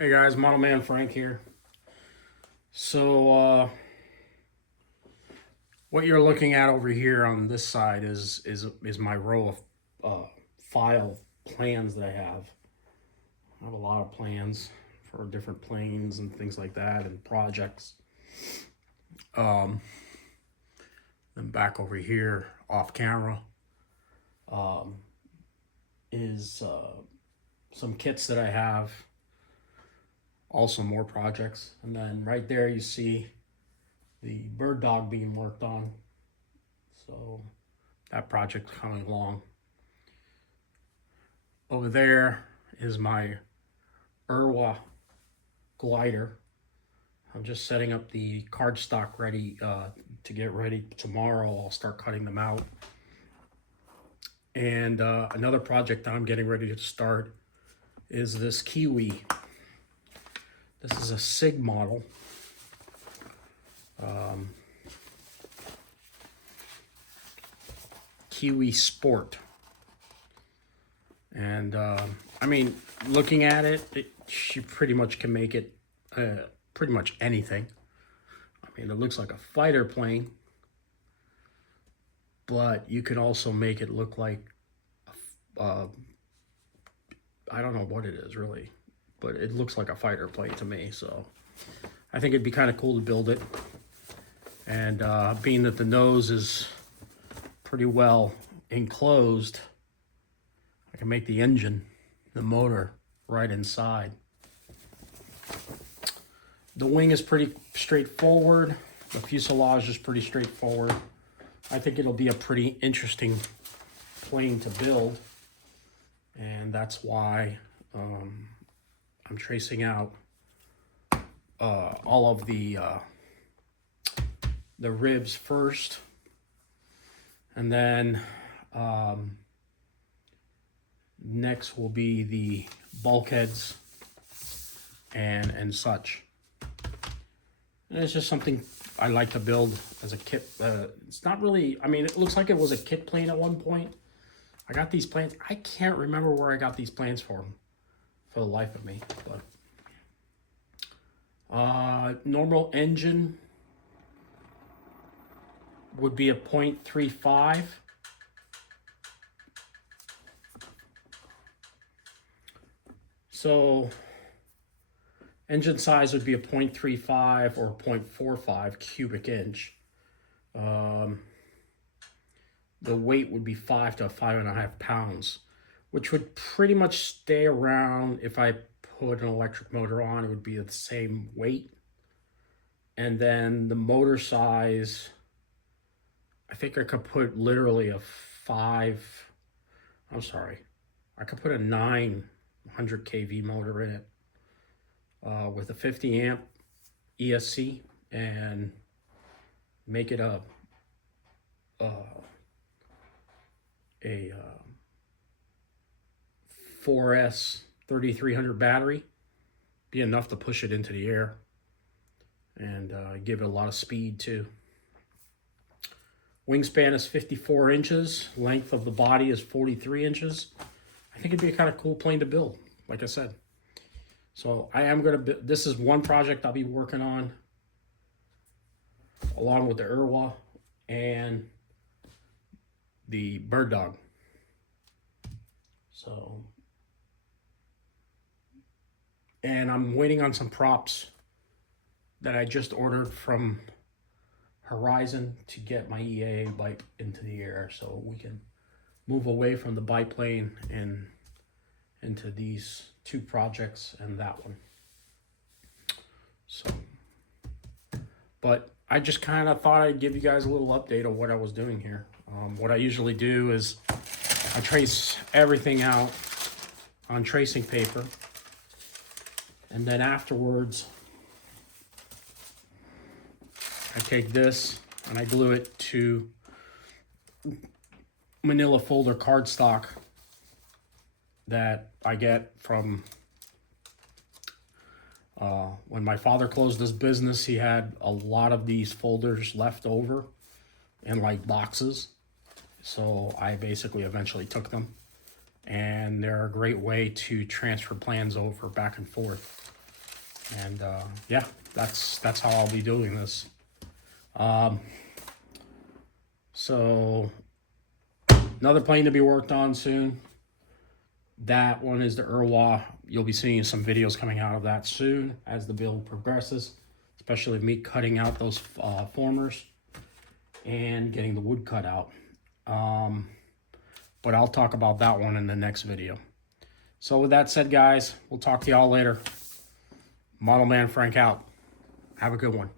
Hey guys, Model Man Frank here. So, what you're looking at over here on this side is my row of file plans that I have. I have a lot of plans for different planes and things like that and projects. Um, then back over here, off camera, um, is some kits that I have. Also more projects, and then right there you see the bird dog being worked on. So that project's coming along. Over there is my Irwa glider. I'm just setting up the cardstock ready to get ready tomorrow. I'll start cutting them out. And another project that I'm getting ready to start is this Kiwi. This is a Sig model. Kiwi Sport. And I mean, looking at it, you pretty much can make it pretty much anything. I mean, it looks like a fighter plane, but you could also make it look like I don't know what it is really, but it looks like a fighter plane to me. So I think it'd be kind of cool to build it. And being that the nose is pretty well enclosed, I can make the engine, the motor, right inside. The wing is pretty straightforward. The fuselage is pretty straightforward. I think it'll be a pretty interesting plane to build. And that's why I'm tracing out all of the ribs first. And then next will be the bulkheads and such. And it's just something I like to build as a kit. It's not really, I mean, it looks like it was a kit plane at one point. I got these plans. I can't remember where I got these plans for the life of me. But normal engine would be a 0.35. So engine size would be a 0.35 or 0.45 cubic inch. The weight would be 5 to 5.5 pounds, which would pretty much stay around. If I put an electric motor on, it would be the same weight. And then the motor size, I think I could put literally a 5, I'm sorry, I could put a 900 kV motor in it with a 50 amp ESC and make it a 4S 3300 battery. Be enough to push it into the air and give it a lot of speed too. Wingspan is 54 inches. Length of the body is 43 inches. I think it'd be a kind of cool plane to build, like I said. So I am going to, this is one project I'll be working on along with the Irwa and the bird dog. So, and I'm waiting on some props that I just ordered from Horizon to get my EAA bike into the air so we can move away from the biplane and into these two projects and that one. So, but I just kind of thought I'd give you guys a little update of what I was doing here. What I usually do is I trace everything out on tracing paper, and then afterwards I take this and I glue it to manila folder cardstock that I get from when my father closed his business. He had a lot of these folders left over in like boxes. So I basically eventually took them, and they're a great way to transfer plans over back and forth. And yeah, that's how I'll be doing this. So another plane to be worked on soon. That one is the Irwa. You'll be seeing some videos coming out of that soon as the build progresses, especially me cutting out those formers and getting the wood cut out. But I'll talk about that one in the next video. So with that said, guys, we'll talk to y'all later. Model Man Frank out. Have a good one.